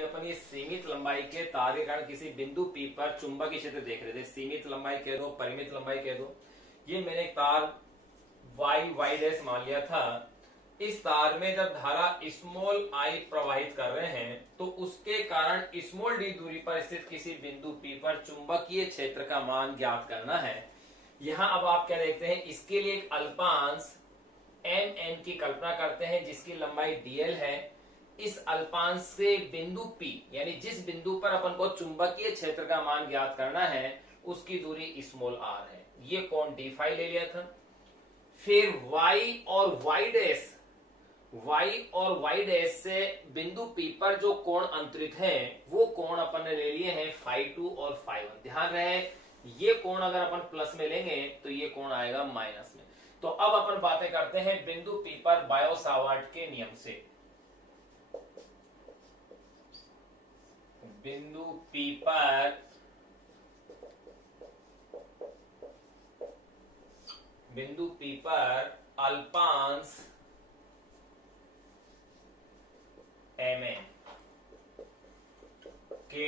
कि अपन ये सीमित लंबाई के तार के कारण किसी बिंदु P पर चुंबकीय क्षेत्र देख रहे थे। सीमित लंबाई कह दो, परिमित लंबाई कह दो। ये मैंने एक तार वाई डैश मान लिया था। इस तार में जब धारा स्मॉल आई प्रवाहित कर रहे हैं तो उसके कारण स्मॉल डी दूरी पर स्थित किसी बिंदु P पर चुंबकीय क्षेत्र का मान ज्ञात करना है। यहां अब आप क्या देखते हैं, इसके लिए एक अल्पांश mn की कल्पना करते हैं जिसकी लंबाई dl है। इस अल्पांश से बिंदु P यानी जिस बिंदु पर अपन को चुंबकीय क्षेत्र का मान ज्ञात करना है उसकी दूरी स्मॉल r है। ये कोण d फाई ले लिया था। फिर y और y डैश से बिंदु P पर जो कोण अंतरित है वो कोण अपन ने ले लिए हैं फाई 2 और फाई 1। ध्यान रहे ये कोण अगर अपन प्लस में लेंगे तो ये कोण आएगा माइनस में। तो अब अपन बातें करते हैं बिंदु P पर बायो सावर्ट के नियम से। बिंदु P पर अल्पांश mn के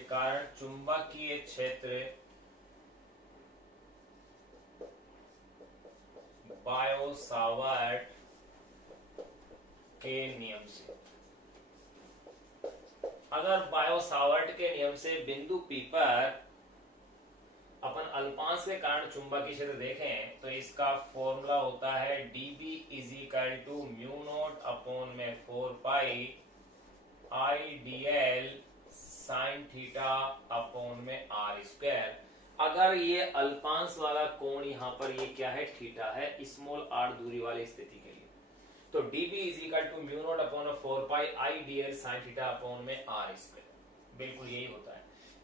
कारण चुंबकीय क्षेत्र बायो सावर्ट के नियम से, अगर बायो सावर्ट के नियम से बिंदु P पर अपन अल्पांश के कारण चुंबकीय क्षेत्र देखें तो इसका फॉर्मूला होता है dB = म्यू नॉट अपॉन में 4 पाई IDL साइन थीटा अपॉन में r स्क्वायर। अगर ये अल्पांश वाला कोण यहाँ पर ये क्या है, थीटा है, स्मॉल r दूरी वाली स्थिति के लिए, तो dB = म्यू नॉट अपॉन 4 पाई IDL साइन थीटा अपॉन में r स्क्वायर। बिल्कुल यही होता है।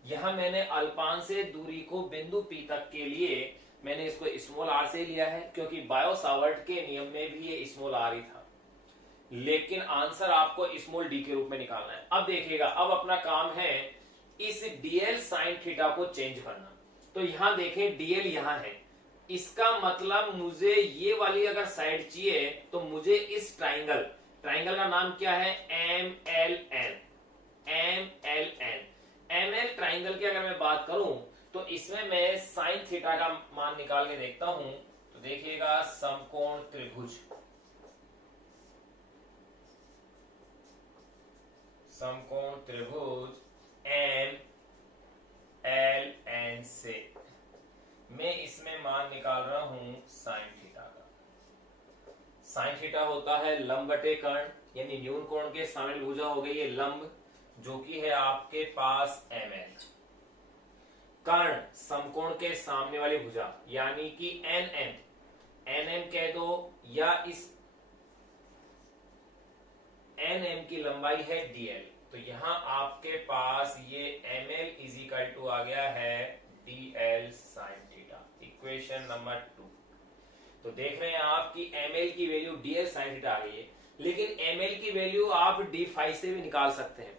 यहाँ मैंने अल्पांश से दूरी को बिंदु P तक के लिए मैंने इसको स्मॉल r से लिया है क्योंकि बायो सावर्ट के नियम में भी ये स्मॉल r ही था, लेकिन आंसर आपको स्मॉल d के रूप में निकालना है। अब देखिएगा, अब अपना काम है इस dl साइन थीटा को चेंज करना। तो यहाँ देखें dl यहाँ है, इसका मतलब मुझे ये वाली अगर साइड चाहिए तो मुझे इस ट्राइंगल का नाम क्या है, MLN। ML ट्राइंगल की अगर मैं बात करूं तो इसमें मैं साइन थीटा का मान निकाल के देखता हूं। तो देखिएगा समकोण त्रिभुज MLN से मैं इसमें मान निकाल रहा हूं साइन थीटा का। साइन थीटा होता है लंब बटे कर्ण, यानी न्यून कोण के सामने भुजा हो गई है लंब, जो कि है आपके पास ML। कर्ण समकोण के सामने वाली भुजा यानी कि NM कह दो, या इस NM की लंबाई है DL। तो यहां आपके पास ये ML = आ गया है DL sine theta, equation number 2। तो देख रहे हैं आप कि ML की वैल्यू DL साइन थीटा आ गई है, लेकिन ML की वैल्यू आप D फाई से भी निकाल सकते हैं।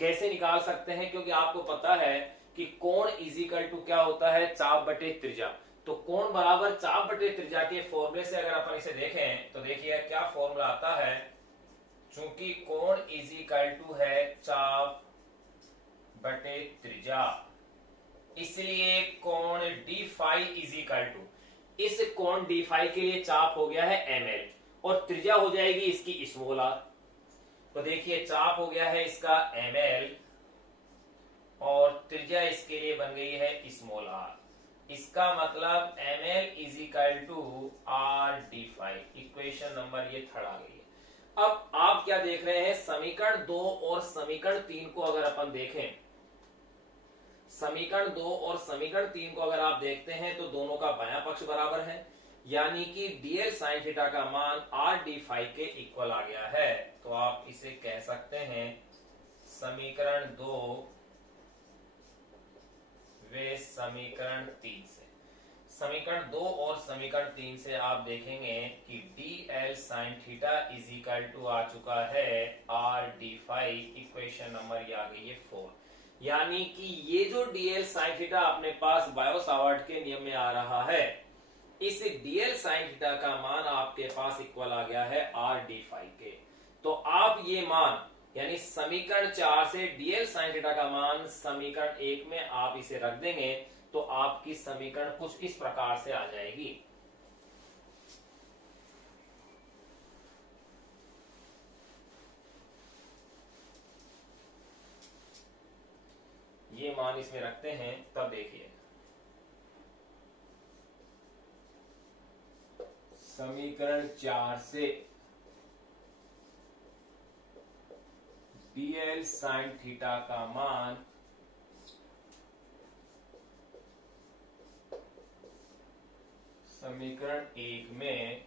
कैसे निकाल सकते हैं, क्योंकि आपको पता है कि कोण = क्या होता है, चाप बटे त्रिज्या। तो कोण बराबर चाप बटे त्रिज्या के फॉर्मूले से अगर अपन इसे देखें तो देखिए क्या फॉर्मूला आता है। चूंकि कोण = है चाप बटे त्रिज्या, इसलिए कोण D फाई इस कोण D फाई के लिए चाप हो गया है ML और त्रिज्या हो जाएगी इसकी स्मॉल r। तो देखिए चाप हो गया है इसका ML और त्रिज्या इसके लिए बन गई है स्मॉल r। इसका मतलब ML = R D phi. Equation number ये 3 आ गई है। अब आप क्या देख रहे हैं, समीकरण 2 और समीकरण 3 को अगर अपन देखें, समीकरण 2 और समीकरण 3 को अगर आप देखते हैं तो दोनों का बायां पक्ष बराबर है, यानी कि DL साइन थीटा का मान R D फाई के इक्वल आ गया है। तो आप इसे कह सकते हैं समीकरण 2 वे समीकरण 3 से। समीकरण 2 और समीकरण 3 से आप देखेंगे कि DL साइन थीटा = आ चुका है R D phi. Equation number ये आ गई है 4। यानी कि ये जो DL साइन थीटा अपने पास बायो सावर्ट के नियम में आ रहा है, इस dl sin थीटा का मान आपके पास इक्वल आ गया है r d फाई के। तो आप ये मान यानी समीकरण 4 से dl sin थीटा का मान समीकरण 1 में आप इसे रख देंगे तो आपकी समीकरण कुछ इस प्रकार से आ जाएगी। ये मान इसमें रखते हैं तब देखिए समीकरण 4 से dl sin थीटा का मान समीकरण 1 में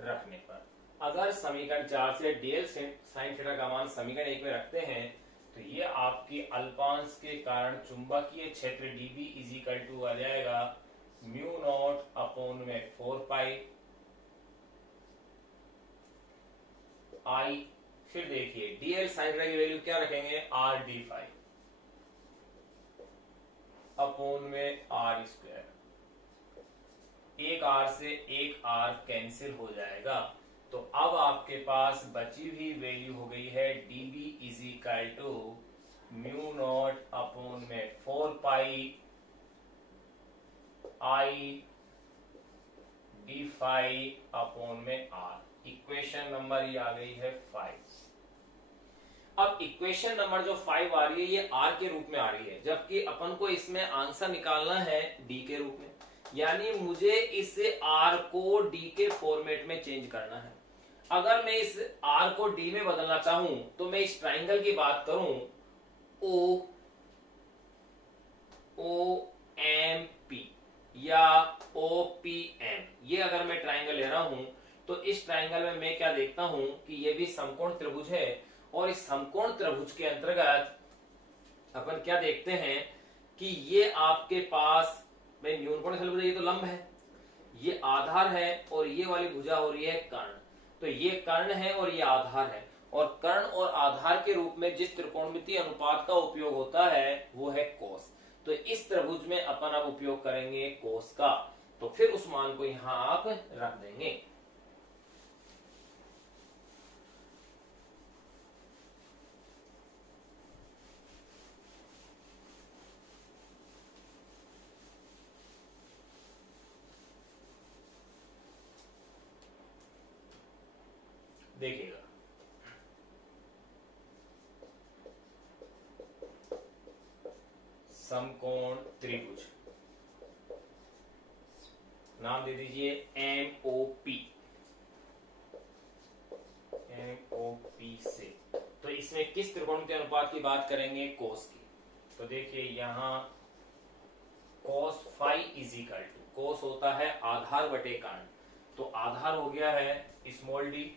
रखने पर, अगर समीकरण 4 से dl sin थीटा का मान समीकरण 1 में रखते हैं तो ये आपकी अल्पांश के कारण चुंबकीय क्षेत्र dB इज इक्वल टू आ जाएगा म्यू नॉट अपॉन में 4 पाई आई। फिर देखिए dl sin थीटा की वैल्यू क्या रखेंगे r d फाई अपॉन में r स्क्वायर, एक r से एक r कैंसिल हो जाएगा। तो अब आपके पास बची हुई वैल्यू हो गई है dB is equal to mu naught upon में 4 pi I D phi upon में r। इक्वेशन नंबर ये आ गई है 5। अब इक्वेशन नंबर जो 5 आ रही है ये r के रूप में आ रही है, जबकि अपन को इसमें आंसर निकालना है d के रूप में, यानी मुझे इस r को d के फॉर्मेट में चेंज करना है। अगर मैं इस r को d में बदलना चाहूं तो मैं इस ट्राइंगल की बात करूं o o m p या o p m, ये अगर मैं ट्राइंगल ले रहा हूं तो इस ट्राइंगल में मैं क्या देखता हूं कि ये भी समकोण त्रिभुज है और इस समकोण त्रिभुज के अंतर्गत अपन क्या देखते हैं कि ये आपके पास में न्यूनकोण त्रिभुज, ये तो लंब है, ये आधार है और ये वाली भुजा हो रही है कर्ण। तो ये कर्ण है और ये आधार है, और कर्ण और आधार के रूप में जिस त्रिकोणमितीय अनुपात का उपयोग होता है वो है कोस। तो इस त्रिभुज में अपन अब उपयोग करेंगे कोस का, तो फिर उस मान को यहां आप रख देंगे। देखिएगा समकोण त्रिभुज, नाम दे दीजिए MOP। MOP से तो इसमें किस त्रिकोणमितीय अनुपात की बात करेंगे? कोस की। तो देखिए यहां cos phi is equal to, cos होता है आधार बटे कर्ण, तो आधार हो गया है स्मॉल डी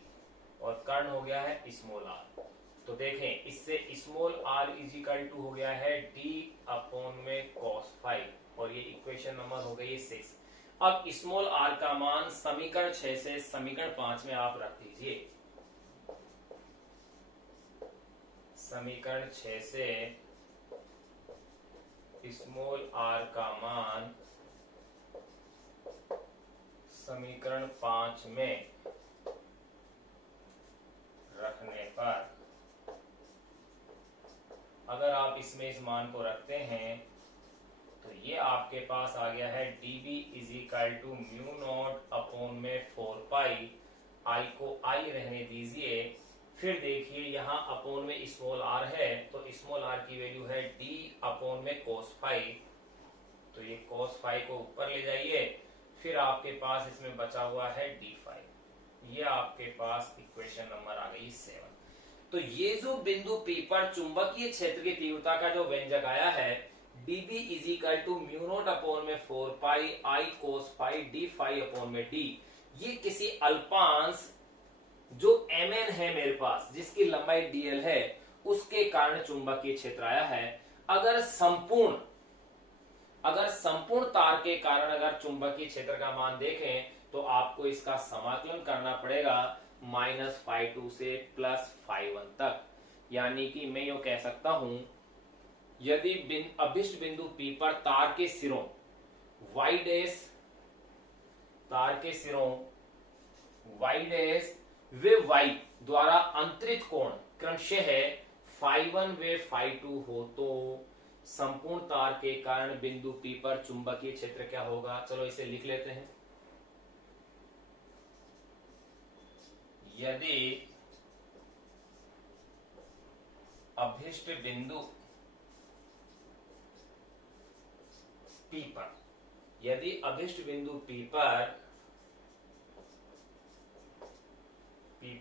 और कर्ण हो गया है स्मॉल आर। तो देखें इससे small R is equal to हो गया है डी अपॉन में कॉस फाइव, और ये इक्वेशन नंबर हो गई 6। अब स्मॉल आर का मान समीकरण 6 से समीकरण 5 में आप रख दीजिए। समीकरण 6 से स्मॉल आर का मान समीकरण 5 में रखने पर अगर आप इसमें इस मान को रखते हैं तो ये आपके पास आ गया है dB is equal to mu naught upon में 4 पाई, आई को आई रहने दीजिए। फिर देखिए यहाँ अपॉन में स्मॉल आर है, तो स्मॉल आर की वैल्यू है d अपॉन में cos फाइव, तो ये cos फाइव को ऊपर ले जाइए। फिर आपके पास इसमें बचा हुआ है d फाइव, ये आपके पास इक्वेशन नंबर आ गई 7। तो ये जो बिंदु P पर चुंबकीय क्षेत्र की तीव्रता का जो व्यंजक आया है dB is equal to mu naught upon में 4 pi I cos phi D phi upon में d, ये किसी अल्पांश जो mn है मेरे पास जिसकी लंबाई dl है उसके कारण चुंबकीय क्षेत्र आया है। अगर संपूर्ण तार के कारण अगर चुंबकीय क्षेत्र का मान देखें तो आपको इसका समाकलन करना पड़ेगा -φ2 से +φ1 तक, यानी कि मैं यो कह सकता हूं यदि अभिष्ट बिंदु P पर तार के सिरों y डैश, तार के सिरों y डैश वे y द्वारा अंतरित कोण क्रमशः है φ1 व φ2 हो तो संपूर्ण तार के कारण बिंदु P पर चुंबकीय क्षेत्र क्या होगा? चलो इसे लिख लेते हैं। यदि अभिष्ट बिंदु P पर, यदि अभिष्ट बिंदु P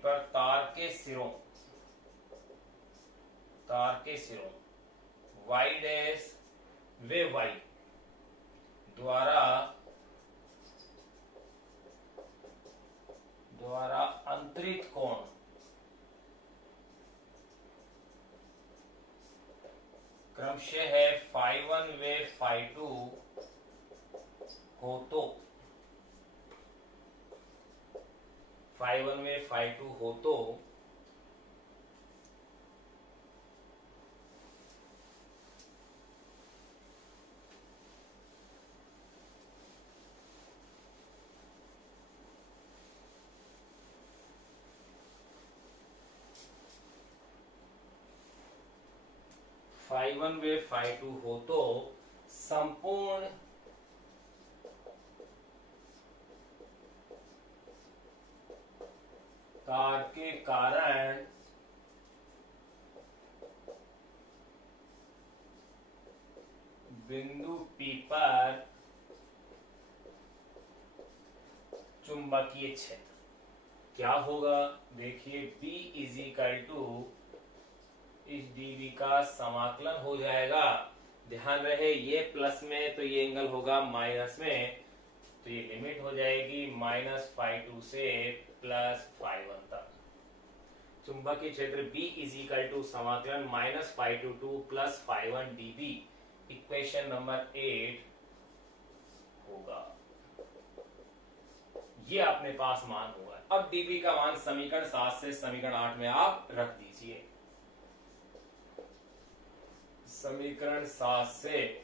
पर तार के सिरों y डैश वे y द्वारा अंतरित कोण क्रमशः है φ1 व φ2 हो तो φ1 व φ2 हो तो φ1 व φ2 हो तो संपूर्ण तार के कारण बिंदु P पर चुंबकीय क्षेत्र क्या होगा? देखिए B इज इक्वल टू इस dV का समाकलन हो जाएगा। ध्यान रहे ये प्लस में तो ये एंगल होगा माइनस में, तो ये लिमिट हो जाएगी -φ2 से +φ1 तक। चुंबकीय क्षेत्र B इज इक्वल टू समाकलन -φ2 टू +φ1 dV, इक्वेशन नंबर 8 होगा। ये अपने पास मान होगा। अब dV का मान समीकरण 7 से समीकरण 8 में आप रख दीजिए। समीकरण 7 से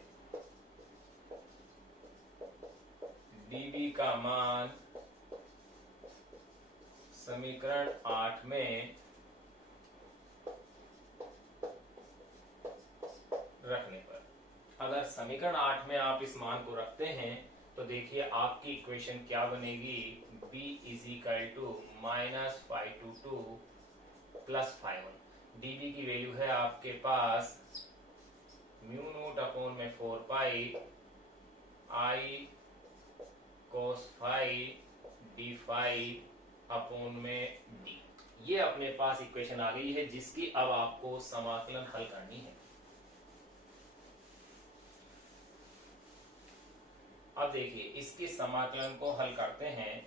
dV का मान समीकरण 8 में रखने पर, अगर समीकरण 8 में आप इस मान को रखते हैं तो देखिए आपकी इक्वेशन क्या बनेगी? B is equal to -φ2 to +φ1। dV की वैल्यू है आपके पास μ0/4π I cos phi d phi upon में d। ये अपने पास इक्वेशन आ गई है जिसकी अब आपको समाकलन हल करनी है। अब देखिए इसकी समाकलन को हल करते हैं।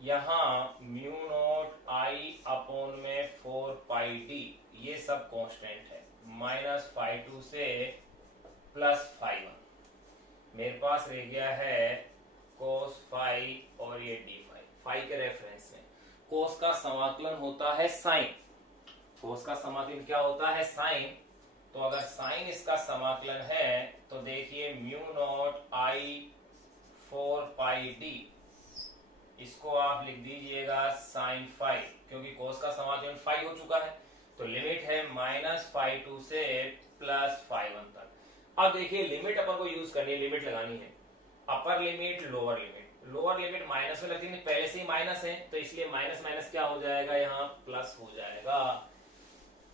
यहां μ0I/4πd ये सब कांस्टेंट है, -φ2 से +φ1। मेरे पास रह गया है cos phi और ये d phi के रेफरेंस में। cos का समाकलन होता है sin, cos का समाकलन क्या होता है? sin। तो अगर sin इसका समाकलन है तो देखिए μ0I/4πd, इसको आप लिख दीजिएगा sin phi, क्योंकि cos का समाकलन phi हो चुका है। तो लिमिट है -φ2 से +φ1 तक। अब देखिए लिमिट अपन को यूज करनी है, लिमिट लगानी है। Upper limit, lower limit. Lower limit minus में लगती है, पहले से ही माइनस है तो इसलिए माइनस माइनस क्या हो जाएगा? यहाँ प्लस हो जाएगा।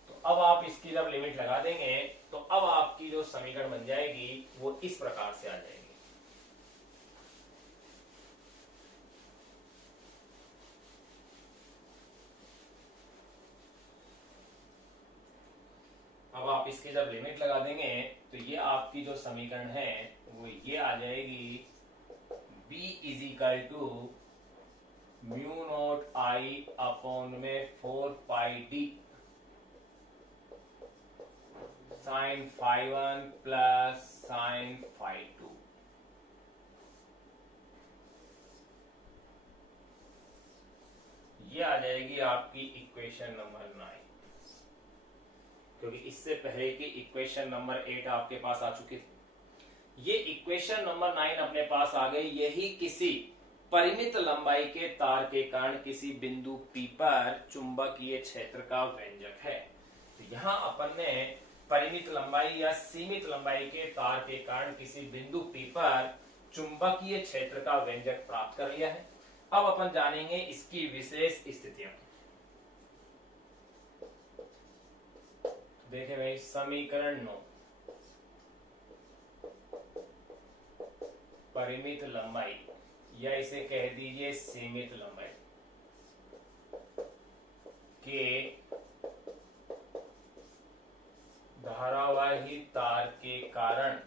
तो अब आप इसकी जब लिमिट लगा देंगे तो अब आपकी जो समीकरण बन जाएगी वो इस प्रकार से आ जाएगी। अब आप इसकी जब लिमिट लगा देंगे तो ये आपकी जो समीकरण है वो ये आ जाएगी। B is equal to μ0I/4πd sin phi1 plus sin phi2। ये आ जाएगी आपकी इक्वेशन नंबर 9। क्योंकि इससे पहले की इक्वेशन नंबर 8 आपके पास आ चुकी थी। ये इक्वेशन नंबर 9 अपने पास आ गई। यही किसी परिमित लंबाई के तार के कारण किसी बिंदु P पर चुंबकीय क्षेत्र का व्यंजक है। तो यहां अपन ने परिमित लंबाई या सीमित लंबाई के तार के कारण किसी बिंदु P पर चुंबकीय क्षेत्र का व्यंजक प्राप्त कर लिया है। अब अपन जानेंगे इसकी विशेष स्थितियां। देखें भाई, समीकरण 9, परिमित लंबाई या इसे कह दीजिए सीमित लंबाई के धारावाही तार के कारण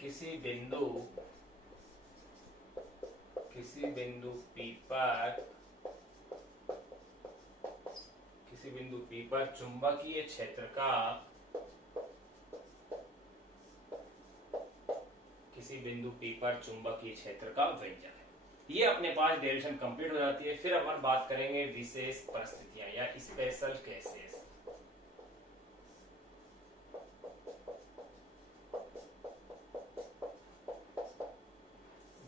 किसी बिंदु P पर चुंबकीय क्षेत्र का व्यंजक है। ये अपने पास डेरिवेशन कंप्लीट हो जाती है। फिर अपन बात करेंगे विशेष परिस्थितियां या स्पेशल केसेस।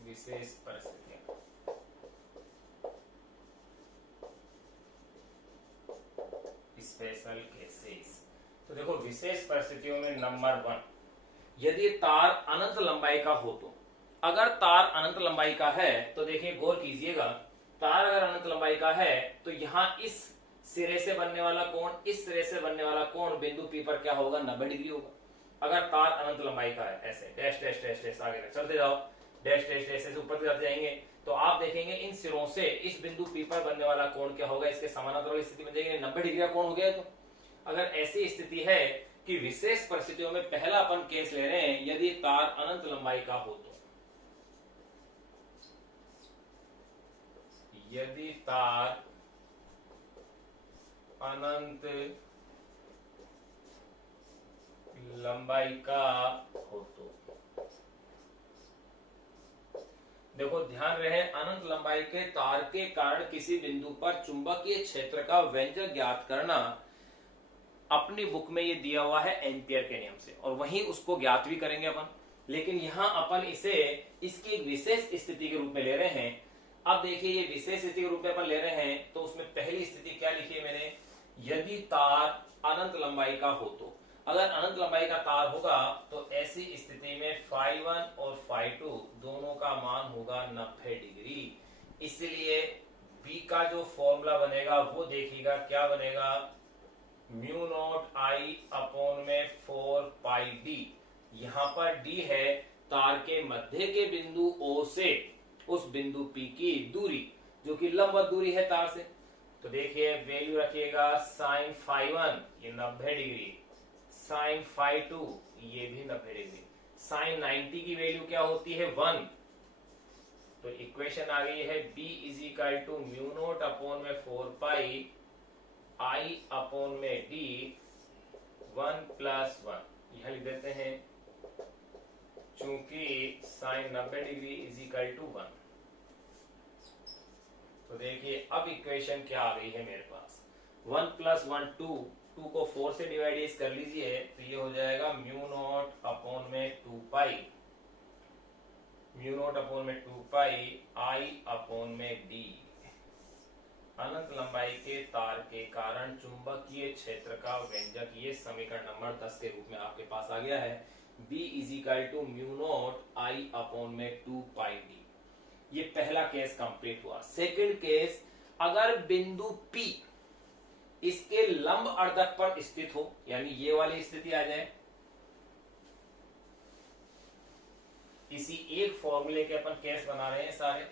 विशेष परिस्थितियां, स्पेशल केसेस। तो देखो, विशेष परिस्थितियों में नंबर 1, यदि तार अनंत लंबाई का हो तो। अगर तार अनंत लंबाई का है तो देखिए, गौर कीजिएगा, तार अगर अनंत लंबाई का है तो यहां इस सिरे से बनने वाला कोण, इस सिरे से बनने वाला कोण बिंदु P पर क्या होगा, 90 डिग्री होगा। अगर तार अनंत लंबाई का है, ऐसे डैश डैश डैश डैश आगे तक चलते जाओ, डैश डैश डैश ऐसे ऊपर जाते जाएंगे, तो आप देखेंगे इन सिरों से इस बिंदु P पर बनने वाला कोण क्या होगा, इसके समानांतर वाली स्थिति में देखेंगे 90 डिग्री का कोण हो गया। तो अगर ऐसी स्थिति है कि विशेष परिस्थितियों में पहला अपन केस ले रहे हैं, यदि तार अनंत लंबाई का हो तो, यदि तार अनंत लंबाई का हो तो, देखो ध्यान रहे, अनंत लंबाई के तार के कारण किसी बिंदु पर चुंबकीय क्षेत्र का व्यंजक ज्ञात करना अपनी बुक में ये दिया हुआ है एम्पियर के नियम से, और वहीं उसको ज्ञात भी करेंगे अपन। लेकिन यहां अपन इसे इसकी एक विशेष स्थिति के रूप में ले रहे हैं। अब देखिए, ये विशेष स्थिति के रूप में अपन ले रहे हैं, तो उसमें पहली स्थिति क्या लिखी है मैंने, यदि तार अनंत लंबाई का हो तो। अगर अनंत लंबाई का तार होगा तो ऐसी स्थिति में φ1 और φ2 दोनों का मान होगा 90 डिग्री। इसलिए B का जो फॉर्मूला बनेगा वो देखिएगा क्या बनेगा, म्यू नॉट I अपॉन में 4πd। यहां पर D है तार के मध्य के बिंदु O से उस बिंदु P की दूरी, जो कि लंबवत दूरी है तार से। तो देखिए, वैल्यू रखिएगा sin φ1 ये 90 डिग्री, sin φ2 ये भी 90 डिग्री, sin 90 की वैल्यू क्या होती है, 1। तो इक्वेशन आ गई है B = म्यू नॉट अपॉन में 4π I अपॉन में D 1 + 1। यह लिख देते हैं, चूंकि sin 90 डिग्री = 1। तो देखिए, अब इक्वेशन क्या आ गई है मेरे पास, 1 + 1 2, 2 को 4 से डिवाइड कर लीजिए, तो ये हो जाएगा म्यू नॉट अपॉन में 2π, म्यू नॉट अपॉन में 2π I अपॉन में D। अनंत लंबाई के तार के कारण चुंबकीय क्षेत्र का व्यंजक, ये समीकरण नंबर 10 के रूप में आपके पास आ गया है। B = mu naught I upon में 2πd। ये पहला केस कंप्लीट हुआ। सेकंड केस, अगर बिंदु P इसके लंब अर्धक पर स्थित हो, यानी ये वाली स्थिति आ जाए, इसी एक फॉर्मूले के अपन केस बना रहे हैं सारे।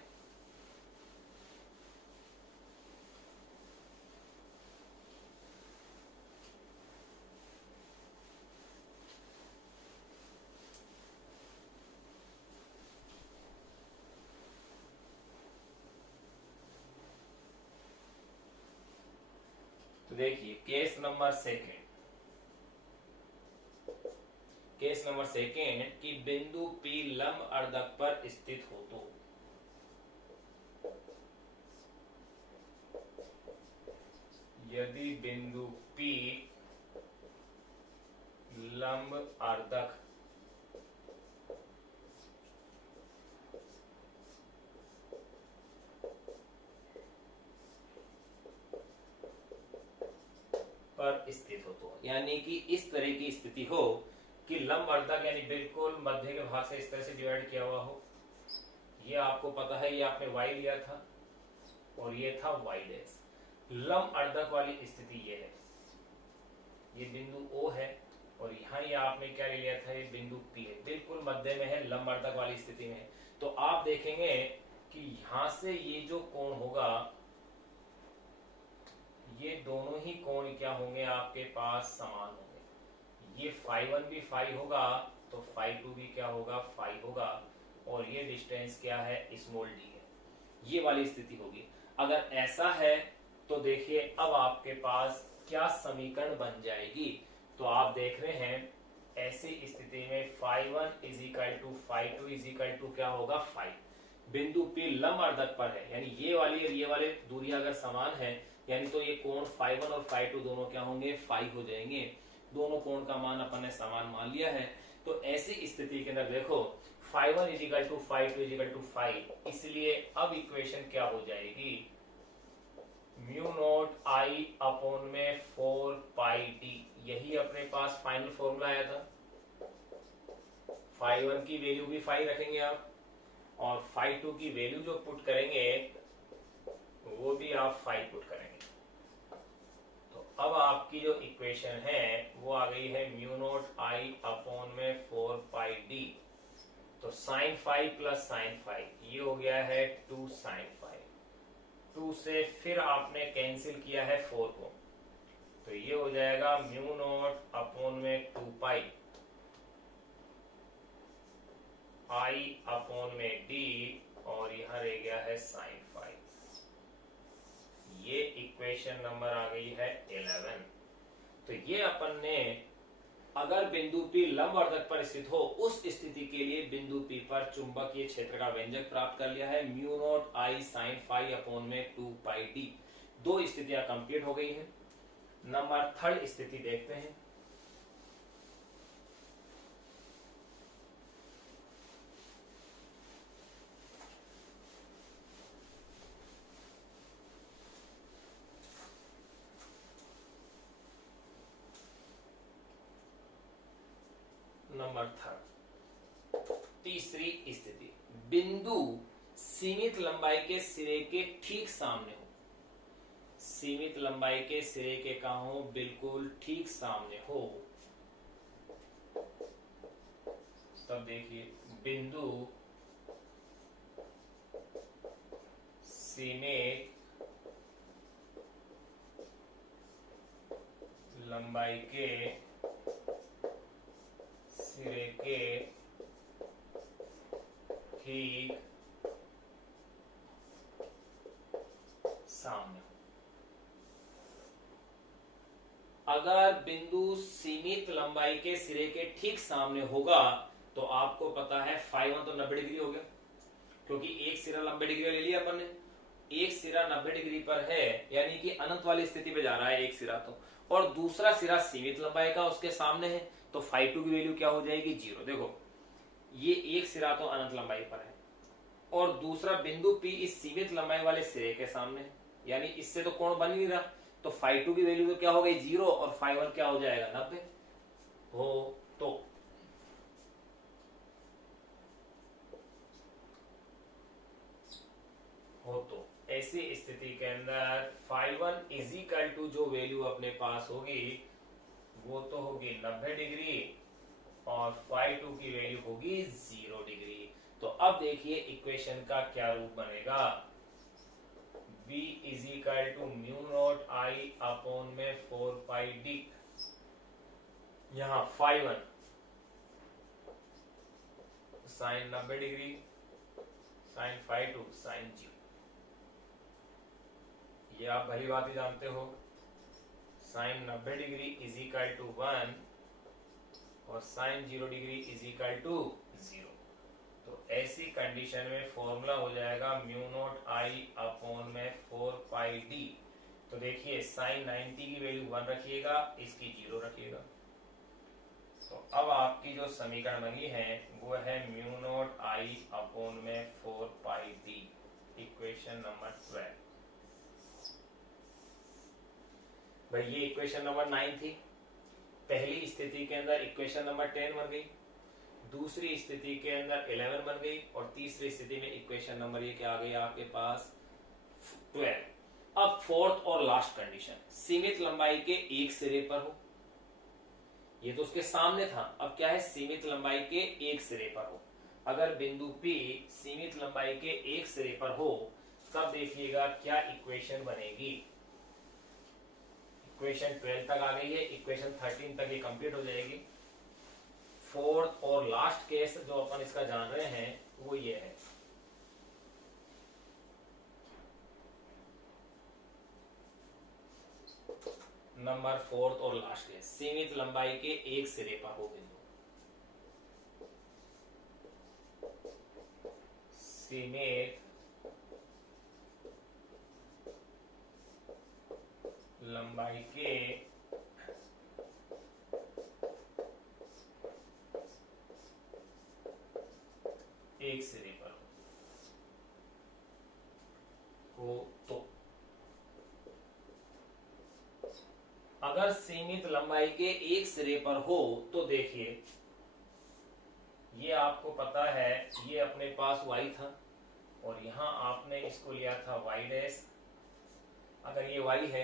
तो देखिए, केस नंबर सेकेंड कि बिंदु P लंब अर्धक पर स्थित हो तो, यदि बिंदु P लंब अर्धक पर स्थित हो, तो यानी कि इस तरह की स्थिति हो कि लंब अर्धक यानी बिल्कुल मध्य के भाग से इस तरह से डिवाइड किया हुआ हो। ये आपको पता है, ये आपने y लिया था और ये था y डैश। लंब अर्धक वाली स्थिति ये है, ये बिंदु O है और यहाँ ये आपने क्या ले लिया था, ये बिंदु P है, बिल्कुल मध्य में है, लंब अर्धक वाली स्थिति में है। तो आप देखेंगे कि यहां से ये जो कोण होगा, ये दोनों ही कोण क्या होंगे आपके पास, समान होंगे। ये φ1 भी φ होगा तो φ2 भी क्या होगा, φ होगा, और ये डिस्टेंस क्या है, स्मॉल d है। ये वाली स्थिति होगी। अगर ऐसा है तो देखिए अब आपके पास क्या समीकरण बन जाएगी। तो आप देख रहे हैं ऐसी स्थिति में φ1 = φ2 = क्या होगा, φ। बिंदु P लंब अर्धक पर है, यानी ये वाली और ये वाले दूरियां अगर समान है, यानी तो ये कोण φ1 और φ2 दोनों क्या होंगे, φ हो जाएंगे। दोनों कोण का मान अपन ने समान मान लिया है। तो ऐसी स्थिति के अंदर देखो φ1 = φ2 = φ, इसलिए अब इक्वेशन क्या हो जाएगी, μ0I/4πd। यही अपने पास फाइनल फॉर्मूला आया था। φ1 की वैल्यू भी φ रखेंगे आप, और φ2 की वैल्यू जो पुट करेंगे वो भी आप φ पुट करेंगे। तो अब आपकी जो इक्वेशन है वो आ गई है μ0I/4πd। तो sin φ प्लस sin φ ये हो गया है 2 sin φ। 2 से फिर आपने कैंसिल किया है 4 को, तो ये हो जाएगा μ0/2π I/d, और यहां रह गया है sin φ। ये इक्वेशन नंबर आ गई है 11। तो ये अपन ने अगर बिंदु P लंब अर्धक पर स्थित हो, उस स्थिति के लिए बिंदु P पर चुंबकीय क्षेत्र का व्यंजक प्राप्त कर लिया है, μ0I sin φ/2πd। दो स्थितियां कंप्लीट हो गई हैं। नंबर थर्ड स्थिति देखते हैं। नंबर थर्ड, तीसरी स्थिति, बिंदु सीमित लंबाई के सिरे के ठीक सामने हो। सीमित लंबाई के सिरे के कहा हो, बिल्कुल ठीक सामने हो। तब देखिए बिंदु सीमित लंबाई के सिरे के ठीक सामने हो। अगर बिंदु सीमित लंबाई के सिरे के ठीक सामने होगा तो आपको पता है φ1 तो 90 डिग्री हो गया, क्योंकि एक सिरा 90 डिग्री ले लिया अपन ने। एक सिरा 90 डिग्री पर है, यानी कि अनंत वाली स्थिति पे जा रहा है एक सिरा तो, और दूसरा सिरा सीमित लंबाई का उसके सामने है, तो φ2 की वैल्यू क्या हो जाएगी, 0। देखो ये एक सिरा तो अनंत लंबाई पर है और दूसरा बिंदु P इस सीमित लंबाई वाले सिरे के सामने है, यानी इससे तो कोण बन ही नहीं रहा। तो φ2 की वैल्यू तो क्या हो गई, 0, और φ1 क्या हो जाएगा, 90 हो। तो ऐसी स्थिति के अंदर φ1 = जो वैल्यू अपने पास होगी वो तो होगी 90 डिग्री और φ2 की वैल्यू होगी 0 डिग्री। तो अब देखिए इक्वेशन का क्या रूप बनेगा, B = μ0I/4πd। यहां φ1 sin 90 डिग्री, sin φ2 sin 0। ये आप भली बात ही जानते हो, sin 90 डिग्री = 1 और sin 0 डिग्री = 0। तो ऐसी कंडीशन में फॉर्मूला हो जाएगा μ0I/4πd। तो देखिए साइन 90 की वैल्यू 1 रखिएगा, इसकी 0 रखिएगा। तो अब आपकी जो समीकरण बनी है वो है म्यू नॉट आई अपॉन में 4 पाई डी, इक्वेशन नंबर 12। भाई ये इक्वेशन नंबर 9 थी। पहली स्थिति के अंदर इक्वेशन नंबर 10 बन गई, दूसरी स्थिति के अंदर 11 बन गई, और तीसरी स्थिति में इक्वेशन नंबर ये क्या आ गई आपके पास 12। अब फोर्थ और लास्ट कंडीशन, सीमित लंबाई के एक सिरे पर हो, ये तो उसके सामने था, अब क्या है सीमित लंबाई के एक सिरे पर हो। अगर बिंदु P सीमित लंबाई के एक सिरे पर हो तब देखिएगा क्या इक्वेशन बनेगी। इक्वेशन 12 तक आ गई है, इक्वेशन 13 तक ये कंप्लीट हो जाएगी। फोर्थ और लास्ट केस जो अपन इसका जान रहे हैं वो ये है, नंबर फोर्थ और लास्ट केस, सीमित लंबाई के एक सिरे पर हो बिंदु, सीमित लंबाई के एक सिरे पर हो तो अगर सीमित लंबाई के एक सिरे पर हो तो देखिए ये आपको पता है ये अपने पास y था और यहां आपने इसको लिया था y डैश। अगर ये y है,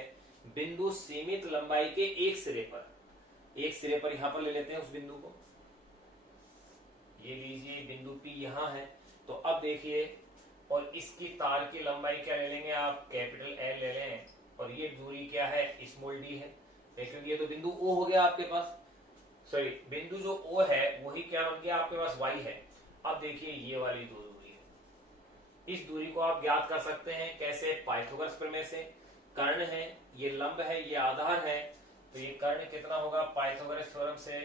बिंदु सीमित लंबाई के एक सिरे पर यहां पर ले लेते हैं उस बिंदु को, ये लीजिए बिंदु P यहां है। तो अब देखिए, और इसकी तार की लंबाई क्या ले लेंगे आप, कैपिटल L ले लें, और ये दूरी क्या है स्मॉल d है, क्योंकि ये तो बिंदु O हो गया आपके पास, सॉरी बिंदु जो O है वही क्या बन गया आपके पास y है। अब देखिए ये वाली दो दूरी है, इस दूरी को आप ज्ञात कर सकते हैं कैसे, पाइथागोरस प्रमेय से। कर्ण है, ये लंब है, ये आधार है, तो ये कर्ण कितना होगा पाइथागोरस थ्योरम से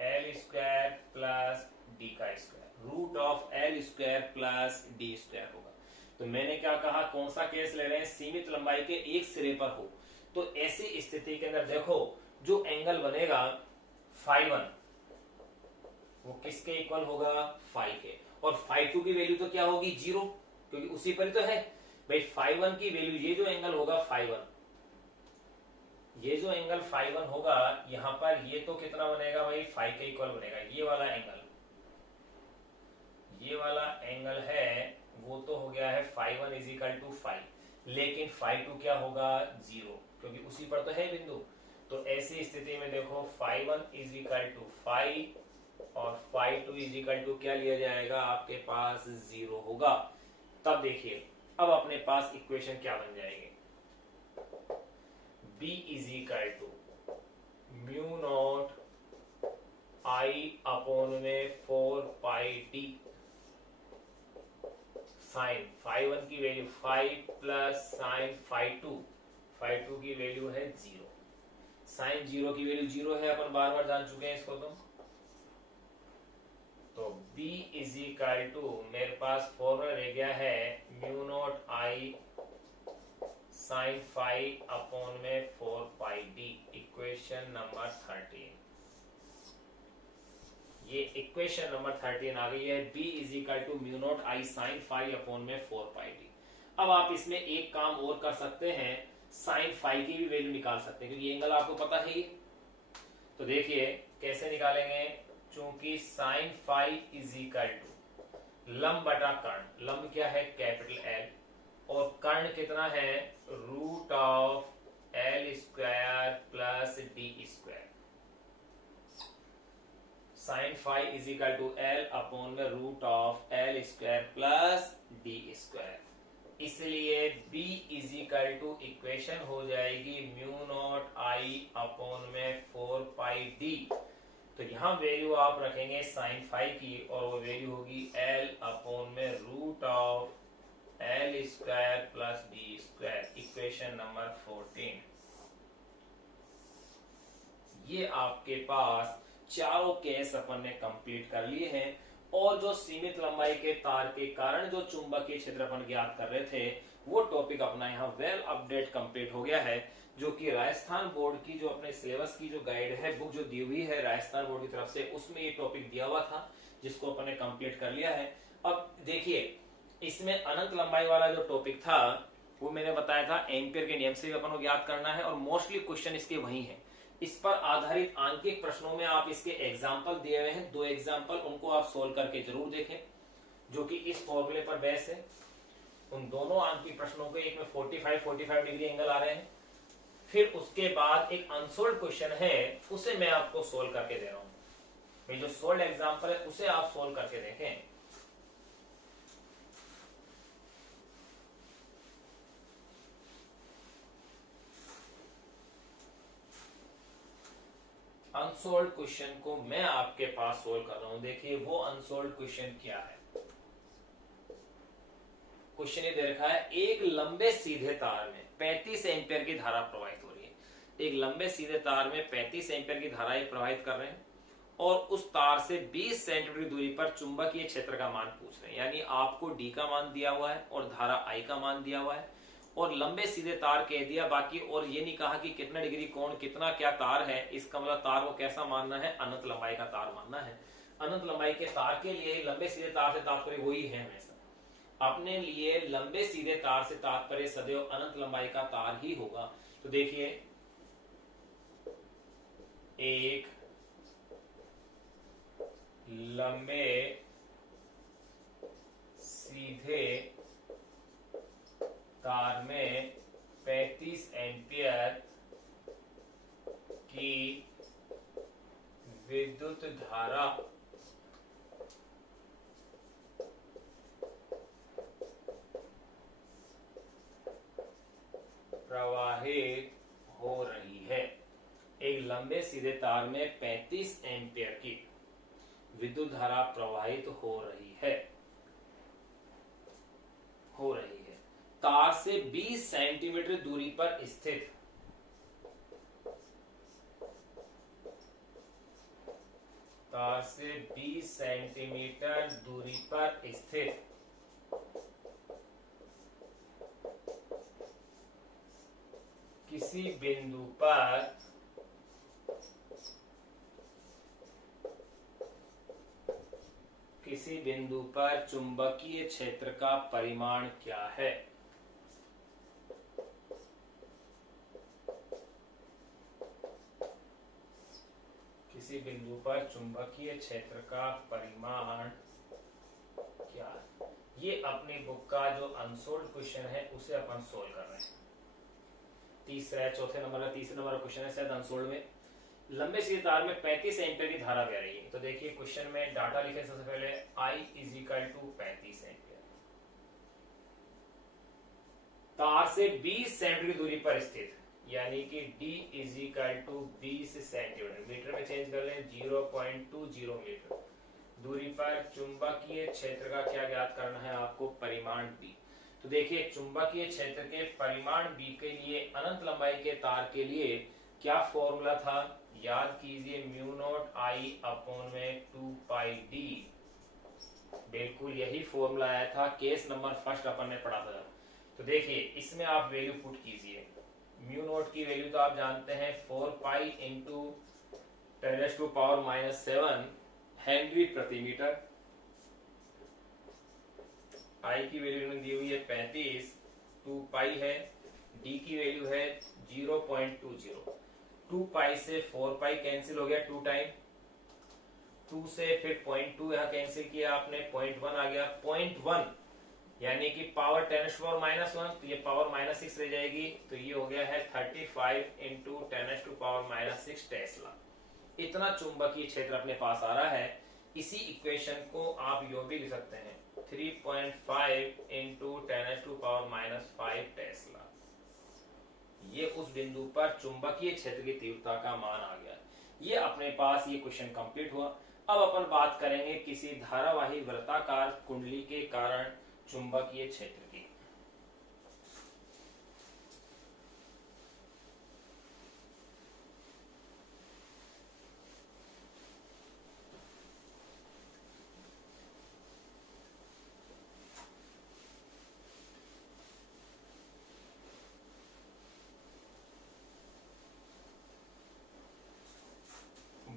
l स्क्वायर प्लस d का square, root of l square plus d square होगा। तो मैंने क्या कहा, कौन सा केस ले रहे हैं, सीमित लंबाई के एक सिरे पर हो। तो ऐसी स्थिति के अंदर देखो जो एंगल बनेगा फाई 1 वो किसके इक्वल होगा, फाई के, और फाई 2 की वैल्यू तो क्या होगी 0, क्योंकि उसी पर ही तो है। भाई फाई 1 की वैल्यू, ये जो एंगल होगा फाई 1, ये जो एंगल फाई 1 होगा यहां पर, ये तो कितना बनेगा भाई फाई के इक्वल बनेगा। ये वाला एंगल, ये वाला एंगल है वो तो हो गया है phi 1 is equal to phi, लेकिन फाई 2 क्या होगा 0, क्योंकि उसी पर तो है बिंदु। तो ऐसी स्थिति में देखो phi 1 is equal to phi और फाई 2 इज इक्वल टू क्या लिया जाएगा आपके पास 0 होगा। तब देखिए अब अपने पास इक्वेशन क्या बन जाएगी, B is equal to mu naught I upon में 4 पाई डी, साइन फाई 1 की वैल्यू 5 प्लस साइन फाई 2 की वैल्यू है 0, साइन 0 की वैल्यू 0 है, अपन बार बार जान चुके हैं इसको। तो B इज इक्वल टू, मेरे पास फॉर्मूला रह गया है mu naught I sine phi upon में 4 पाई डी, इक्वेशन नंबर 13। ये इक्वेशन नंबर 13 आ गई है, B is equal to mu naught I sine phi upon में 4 पाई डी। अब आप इसमें एक काम और कर सकते हैं, साइन फाई की भी वैल्यू निकाल सकते हैं, क्योंकि एंगल आपको पता है। तो देखिए कैसे निकालेंगे, चूंकि sine phi is equal to लंब बटा कर्ण, लंब क्या है कैपिटल L, और कर्ण कितना है root of L square plus D square, sine phi is equal to L upon में root of L square plus D square. इसलिए B is equal to equation हो जाएगी म्यू नॉट आई अपॉन में 4 पाई D. तो यहां value आप रखेंगे sine phi की, और वो वैल्यू होगी L अपॉन में root of L square plus D square, equation number 14। ये आपके पास चारों केस अपन ने कंप्लीट कर लिए हैं, और जो सीमित लंबाई के तार के कारण जो चुंबकीय क्षेत्र अपन ज्ञात कर रहे थे वो टॉपिक अपना यहाँ वेल अपडेट कंप्लीट हो गया है, जो कि राजस्थान बोर्ड की जो अपने सिलेबस की जो गाइड है, बुक जो दी हुई है राजस्थान बोर्ड की तरफ से, उसमें ये टॉपिक दिया हुआ था, जिसको अपन ने कंप्लीट कर लिया है। अब देखिए, इसमें अनंत लंबाई वाला जो टॉपिक था वो मैंने बताया था एम्पियर के नियम से भी अपन को याद करना है, और मोस्टली क्वेश्चन इसके वही हैं। इस पर आधारित आंकिक प्रश्नों में आप इसके एग्जाम्पल दिए हुए हैं, 2 एग्जाम्पल, उनको आप सोल्व करके जरूर देखें, जो कि इस फॉर्मूले पर बेस है। उन दोनों आंकिक प्रश्नों के एक में 45 डिग्री एंगल आ रहे हैं। फिर उसके बाद एक अनसोल्व क्वेश्चन है, उसे मैं आपको सोल्व करके दे रहा हूं। ये जो सोल्व एग्जाम्पल है उसे आप सोल्व करके देखें। अनसोल्व क्वेश्चन को मैं आपके पास सोल्व कर रहा हूं। देखिए वो अनसोल्व क्वेश्चन क्या है। क्वेश्चन ये दे रखा है, एक लंबे सीधे तार में 35 एम्पियर की धारा प्रवाहित हो रही है। एक लंबे सीधे तार में 35 एम्पियर की धारा प्रवाहित कर रहे हैं, और उस तार से 20 सेंटीमीटर दूरी पर चुंबकीय क्षेत्र का मान पूछ रहे हैं। यानी आपको डी का मान दिया हुआ है और धारा आई का मान दिया हुआ है, और लंबे सीधे तार कह दिया बाकी, और ये नहीं कहा कि कितना डिग्री कोण, कितना क्या तार है। इसका मतलब तार को कैसा मानना है, अनंत लंबाई का तार मानना है। अनंत लंबाई के तार के लिए लंबे सीधे तार से तात्पर्य वही है हमेशा। अपने लिए लंबे सीधे तार से तात्पर्य सदैव अनंत लंबाई का तार ही होगा। तो देखिए, एक लंबे सीधे तार में 35 एम्पियर की विद्युत धारा प्रवाहित हो रही है। एक लंबे सीधे तार में 35 एम्पियर की विद्युत धारा प्रवाहित हो रही है। तार से 20 सेंटीमीटर दूरी पर स्थित तार से 20 सेंटीमीटर दूरी पर स्थित किसी बिंदु पर चुंबकीय क्षेत्र का परिमाण क्या है। किसी बिंदु पर चुंबकीय क्षेत्र का परिमाण क्या है। ये अपनी बुक का जो अनसोल्ड क्वेश्चन है उसे अपन सोल्व कर रहे हैं। चौथे नंबर का तीसरे नंबर क्वेश्चन है शायद अनसोल्ड में। लंबे सीधे तार में 35 एम्पियर की धारा बह रही है। तो देखिए क्वेश्चन में डाटा लिखे सबसे पहले, I = 35 एम्पियर, तार से 20 सेंटीमीटर की दूरी पर स्थित, यानी कि D = 20 सेंटीमीटर, मीटर में चेंज कर लें 0.20 मीटर दूरी पर चुंबकीय क्षेत्र का क्या ज्ञात करना है आपको, परिमाण B। तो देखिए चुंबकीय क्षेत्र के परिमाण B के लिए अनंत लंबाई के तार के लिए क्या फॉर्मूला था, याद कीजिए, μ0I/2πd। बिल्कुल यही फॉर्मूला आया था, केस नंबर फर्स्ट अपन ने पढ़ा था। तो देखिए इसमें आप वैल्यू पुट कीजिए। μ0 की वैल्यू तो आप जानते हैं 4π × 10⁻⁻7 हेनरी प्रति मीटर। आई की वैल्यू दी हुई है 35, 2π है, डी की वैल्यू है 0.20। 2π से 4π कैंसिल हो गया, 2 टाइम, 2 से फिर 0.2 यहाँ कैंसिल किया आपने, 0.1 आ गया। 0.1 यानी कि पावर 10⁻⁻1, तो ये पावर -6 रह जाएगी। तो ये हो गया है 35 × 10⁻⁻6 टेस्ला। इतना चुंबकीय क्षेत्र अपने पास आ रहा है। इसी इक्वेशन को आप यूं भी लिख सकते हैं, 3.5 × 10⁻⁵ टेस्ला। ये उस बिंदु पर चुंबकीय क्षेत्र की तीव्रता का मान आ गया। ये अपने पास ये क्वेश्चन कंप्लीट हुआ। अब अपन बात करेंगे किसी धारावाही वृत्ताकार कुंडली के कारण चुंबकीय क्षेत्र की।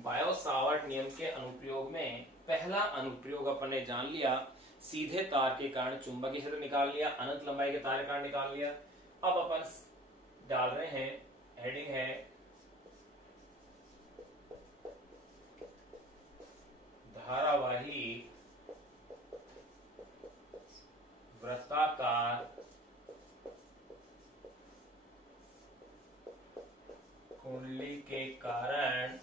बायो सावर्ट नियम के अनुप्रयोग में पहला अनुप्रयोग अपन ने जान लिया, सीधे तार के कारण चुंबकीय क्षेत्र निकाल लिया, अनंत लंबाई के तार के कारण निकाल लिया। अब अपन डाल रहे हैं, हेडिंग है धारावाही वृत्ताकार कुंडली के कारण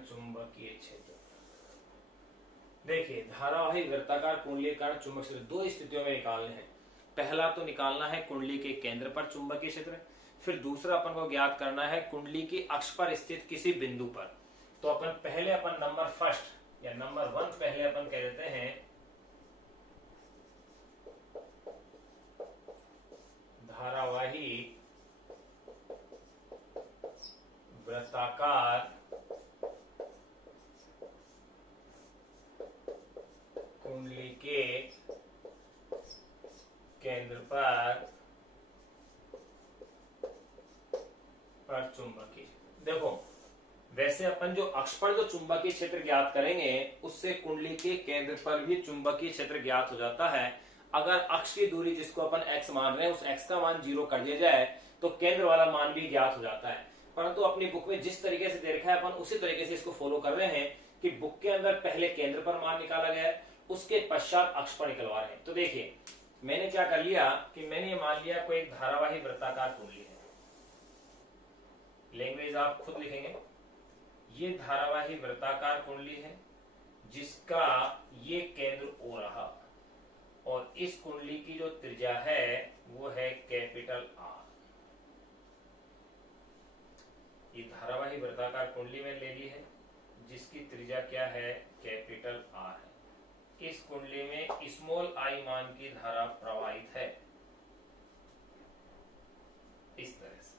चुंबकीय क्षेत्र। देखिए, धारावाही वृत्ताकार कुंडली के कारण चुंबकीय क्षेत्र दो स्थितियों में निकालने हैं। पहला तो निकालना है कुंडली के केंद्र पर चुंबकीय क्षेत्र, फिर दूसरा अपन को ज्ञात करना है कुंडली की अक्ष पर स्थित किसी बिंदु पर। तो पहले अपन नंबर फर्स्ट या नंबर 1 पहले अपन कह देते हैं धारावाही वृत्ताकार कुंडली के केंद्र पर चुंबकीय। देखो, वैसे अपन जो अक्ष पर जो चुंबकीय क्षेत्र ज्ञात करेंगे उससे कुंडली के केंद्र पर भी चुंबकीय क्षेत्र ज्ञात हो जाता है। अगर अक्ष की दूरी जिसको अपन x मान रहे हैं उस x का मान 0 कर दिया जाए तो केंद्र वाला मान भी ज्ञात हो जाता है। परंतु अपनी बुक में जिस तरीके से दे रखा है अपन उसी तरीके से इसको फॉलो कर रहे हैं कि बुक के अंदर पहले केंद्र पर मान निकाला गया है, उसके पश्चात अक्ष पर निकलवा रहे हैं। तो देखिए, मैंने क्या कर लिया कि मैंने ये मान लिया कोई एक धारावाही वृत्ताकार कुंडली है। लैंग्वेज आप खुद लिखेंगे। ये धारावाही वृत्ताकार कुंडली है जिसका ये केंद्र O रहा और इस कुंडली की जो त्रिज्या है वो है कैपिटल R। ये धारावाही वृत्ताकार कुंडली में ले ली है जिसकी त्रिज्या क्या है, कैपिटल R है। इस कुंडली में स्मॉल आई मान की धारा प्रवाहित है। इस तरह से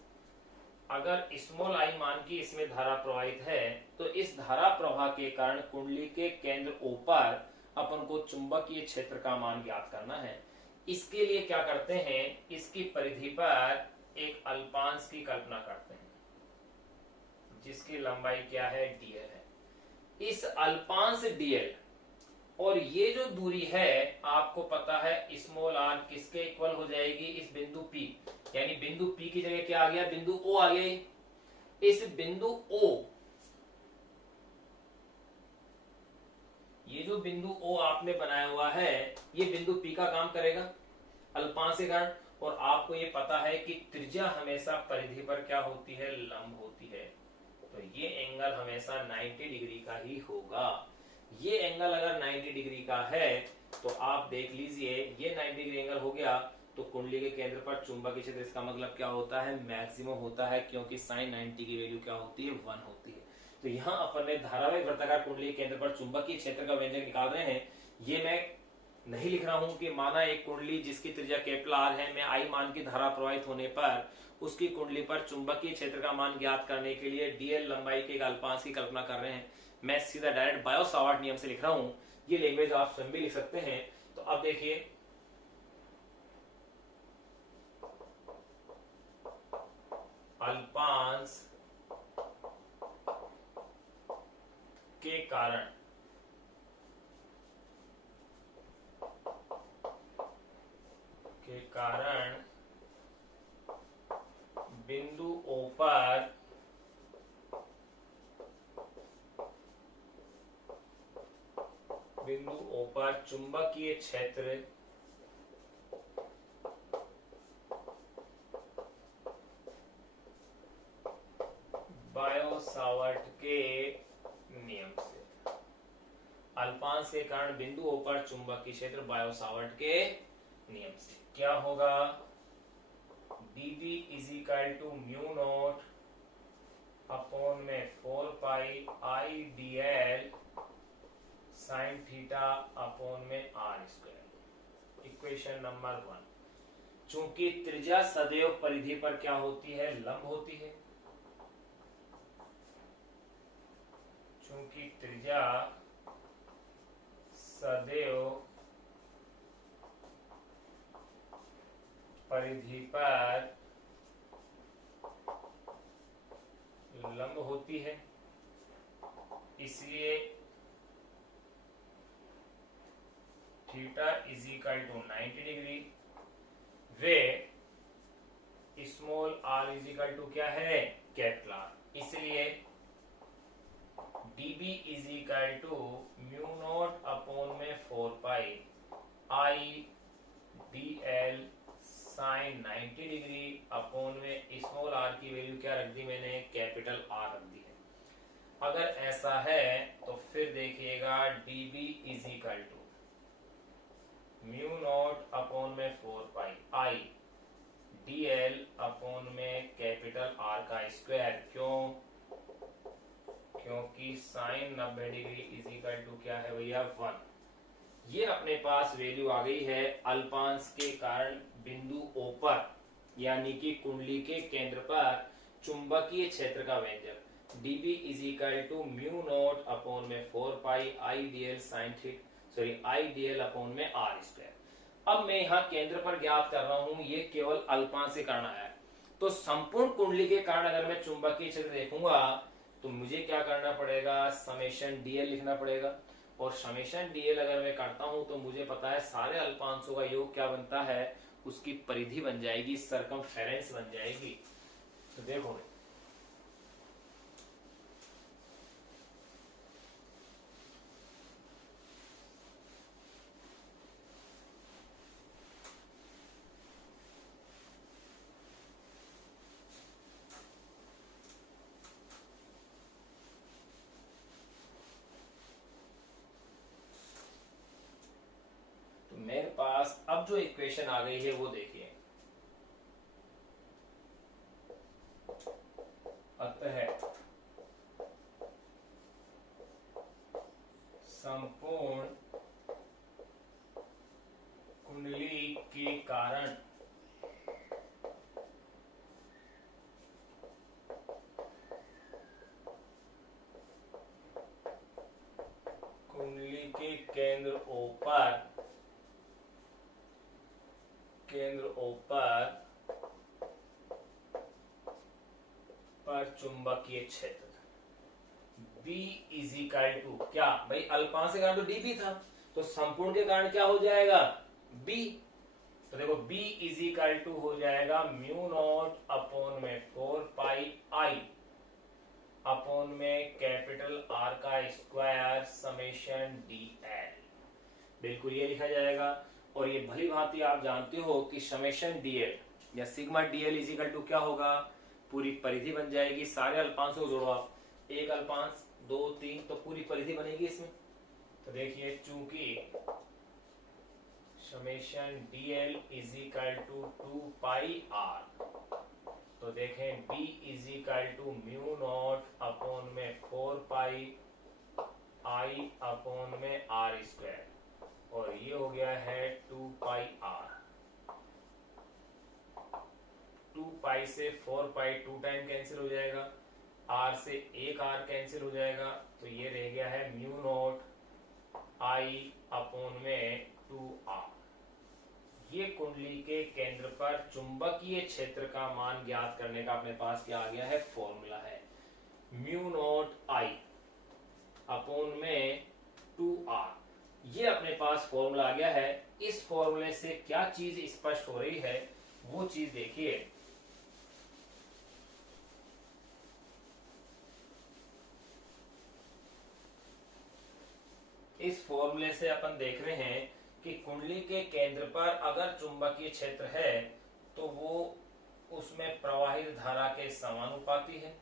अगर स्मॉल आई मान की इसमें धारा प्रवाहित है तो इस धारा प्रवाह के कारण कुंडली के केंद्र O पर अपन को चुंबकीय क्षेत्र का मान ज्ञात करना है। इसके लिए क्या करते हैं, इसकी परिधि पर एक अल्पांश की कल्पना करते हैं जिसकी लंबाई क्या है, dl है। इस अल्पांश dl और ये जो दूरी है आपको पता है स्मॉल r किसके इक्वल हो जाएगी, इस बिंदु P, यानी बिंदु P की जगह क्या आ गया, बिंदु O आ गया। इस बिंदु O, ये जो बिंदु O आपने बनाया हुआ है ये बिंदु P का काम करेगा अल्पांश के कारण। और आपको ये पता है कि त्रिज्या हमेशा परिधि पर क्या होती है, लंब होती है। तो ये एंगल हमेशा 90 डिग्री का ही होगा। ये एंगल अगर 90 डिग्री का है तो आप देख लीजिए ये 90 डिग्री एंगल हो गया तो कुंडली के केंद्र पर चुंबकीय क्षेत्र, इसका मतलब क्या होता है, मैक्सिमम होता है, क्योंकि sin 90 की वैल्यू क्या होती है, 1 होती है। तो यहाँ अपन ने धारावाही वृत्ताकार कुंडली के केंद्र पर चुंबकीय क्षेत्र का व्यंजक निकाल रहे हैं। ये मैं नहीं लिख रहा हूं कि माना एक कुंडली जिसकी त्रिज्या कैपिटल R है, मैं आई मान की धारा प्रवाहित होने पर उसकी कुंडली पर चुंबकीय क्षेत्र का मान ज्ञात करने के लिए dl लंबाई के एक अल्पांश की कल्पना कर रहे हैं। मैं सीधा डायरेक्ट बायो सावर्ट नियम से लिख रहा हूं। ये लैंग्वेज आप स्वयं भी लिख सकते हैं। तो अब देखिए, अल्पांश के कारण बिंदु O पर चुंबकीय क्षेत्र बायो सावर्ट के नियम से, अल्पांश के कारण बिंदु O पर चुंबकीय क्षेत्र बायो सावर्ट के नियम से क्या होगा, dB is equal to mu naught upon में 4 pi I dl sine theta upon में r स्क्वायर। Equation number 1। चूंकि त्रिज्या सदैव परिधि पर क्या होती है, लंब होती है। चूंकि त्रिज्या सदैव परिधि पर लंब होती है, इसलिए theta is equal to 90 degree. वे small R is equal to क्या है, कैपिटल आर, इसलिए dB is equal to mu naught upon में 4 pi I dl sine 90 degree upon में स्मॉल आर की वैल्यू क्या रख दी मैंने, कैपिटल आर रख दी है। अगर ऐसा है तो फिर देखिएगा dB is equal to mu naught upon में 4 पाई आई dl अपॉन में कैपिटल आर का स्क्वायर। क्यों, क्योंकि sine 90 degree is equal to क्या है भैया, 1। ये अपने पास वैल्यू आ गई है अल्पांश के कारण बिंदु O पर, यानी कि कुंडली के केंद्र पर चुंबकीय क्षेत्र का व्यंजक dB is equal to mu naught upon में 4 pi I dl sine I dl upon में आर स्क्वायर। अब मैं यहाँ केंद्र पर ज्ञात कर रहा हूं, ये केवल अल्पांश के कारण आया है। तो संपूर्ण कुंडली के कारण अगर मैं चुंबकीय क्षेत्र देखूंगा तो मुझे क्या करना पड़ेगा, समेशन dl लिखना पड़ेगा। और समेशन dl अगर मैं करता हूं तो मुझे पता है सारे अल्पांशों का योग क्या बनता है, उसकी परिधि बन जाएगी, सरकमफेरेंस बन जाएगी। तो देखो मेरे पास अब जो इक्वेशन आ गई है वो देखिए, अतः संपूर्ण कुंडली के कारण कुंडली के केंद्र O पर चुंबकीय क्षेत्र B इज इक्वल टू क्या भाई, अल्पांश के कारण तो dB था, तो संपूर्ण के कारण क्या हो जाएगा, B। तो देखो B इज इक्वल टू हो जाएगा म्यू नॉट अपॉन में 4 पाई आई अपॉन में कैपिटल आर का स्क्वायर समेशन dl। बिल्कुल ये लिखा जाएगा। और ये भली भांति आप जानते हो कि समेशन dl या sigma dl is equal to क्या होगा, पूरी परिधि बन जाएगी। सारे अल्पांशों को जोड़ो आप, एक अल्पांश 2 3, तो पूरी परिधि बनेगी इसमें। तो देखिए चूंकि summation dl is equal to 2 pi r, तो देखें b is equal to mu naught upon में 4 पाई आई अपॉन में r स्क्वायर, और ये हो गया है 2 पाई r। 2 पाई से 4 पाई 2 टाइम कैंसिल हो जाएगा, r से एक r कैंसिल हो जाएगा, तो ये रह गया है म्यू नॉट i अपॉन में 2r। ये कुंडली के केंद्र पर चुंबकीय क्षेत्र का मान ज्ञात करने का अपने पास क्या आ गया है, फॉर्मूला है म्यू नॉट i अपॉन में 2r। ये अपने पास फॉर्मूला आ गया है। इस फॉर्मूले से क्या चीज स्पष्ट हो रही है, वो चीज देखिए। इस फॉर्मूले से अपन देख रहे हैं कि कुंडली के केंद्र पर अगर चुंबकीय क्षेत्र है तो वो उसमें प्रवाहित धारा के समानुपाती है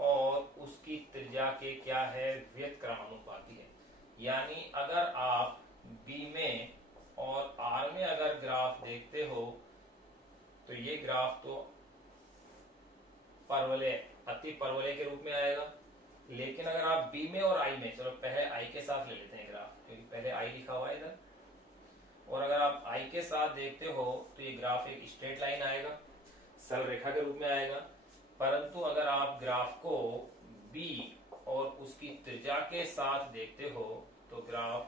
और उसकी त्रिज्या के क्या है, व्युत्क्रमानुपाती है। यानी अगर आप B में और R में अगर ग्राफ देखते हो तो ये ग्राफ तो परवलय, अति परवलय के रूप में आएगा। लेकिन अगर आप B में और I में, चलो पहले I के साथ ले लेते हैं ग्राफ, क्योंकि पहले I लिखा हुआ है इधर, और अगर आप I के साथ देखते हो तो ये ग्राफ एक स्ट्रेट लाइन आएगा, सरल रेखा के रूप में आएगा। परंतु अगर आप ग्राफ को B और उसकी त्रिज्या के साथ देखते हो तो ग्राफ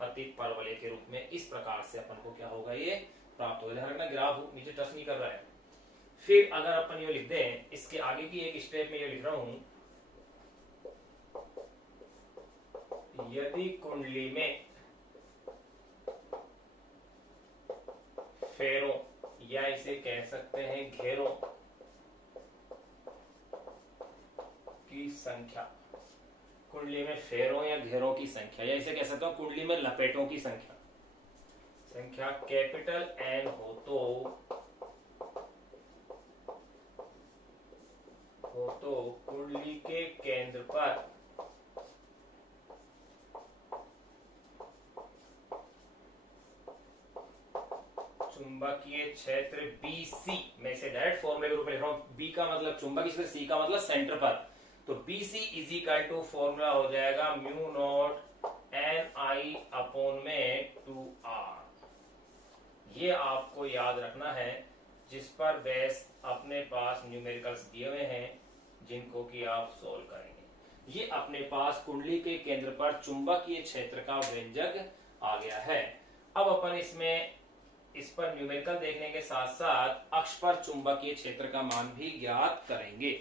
अति परवलय के रूप में इस प्रकार से अपन को क्या होगा, ये प्राप्त होगा। ध्यान रखना ग्राफ नीचे टच नहीं कर रहा है। फिर अगर अपन ये लिख दें, इसके आगे की एक स्टेप में ये लिख रहा हूं, यदि कुंडली में फेरों या इसे कह सकते हैं घेरों की संख्या, कुंडली में फेरों या घेरों की संख्या, या इसे कह सकता हूं कुंडली में लपेटों की संख्या कैपिटल एन हो तो कुंडली के केंद्र पर चुंबकीय क्षेत्र BC, मैं इसे डायरेक्ट फॉर्मूले के रूप में लिख रहा हूं। B का मतलब चुंबकीय, C का मतलब सेंटर पर, तो BC is equal to formula हो जाएगा म्यू नॉट NI अपॉन में 2R। ये आपको याद रखना है, जिस पर बेस अपने पास न्यूमेरिकल्स दिए हुए हैं जिनको कि आप सोल्व करेंगे। ये अपने पास कुंडली के केंद्र पर चुंबकीय क्षेत्र का व्यंजक आ गया है। अब अपन इसमें इस पर न्यूमेरिकल देखने के साथ साथ अक्ष पर चुंबकीय क्षेत्र का मान भी ज्ञात करेंगे।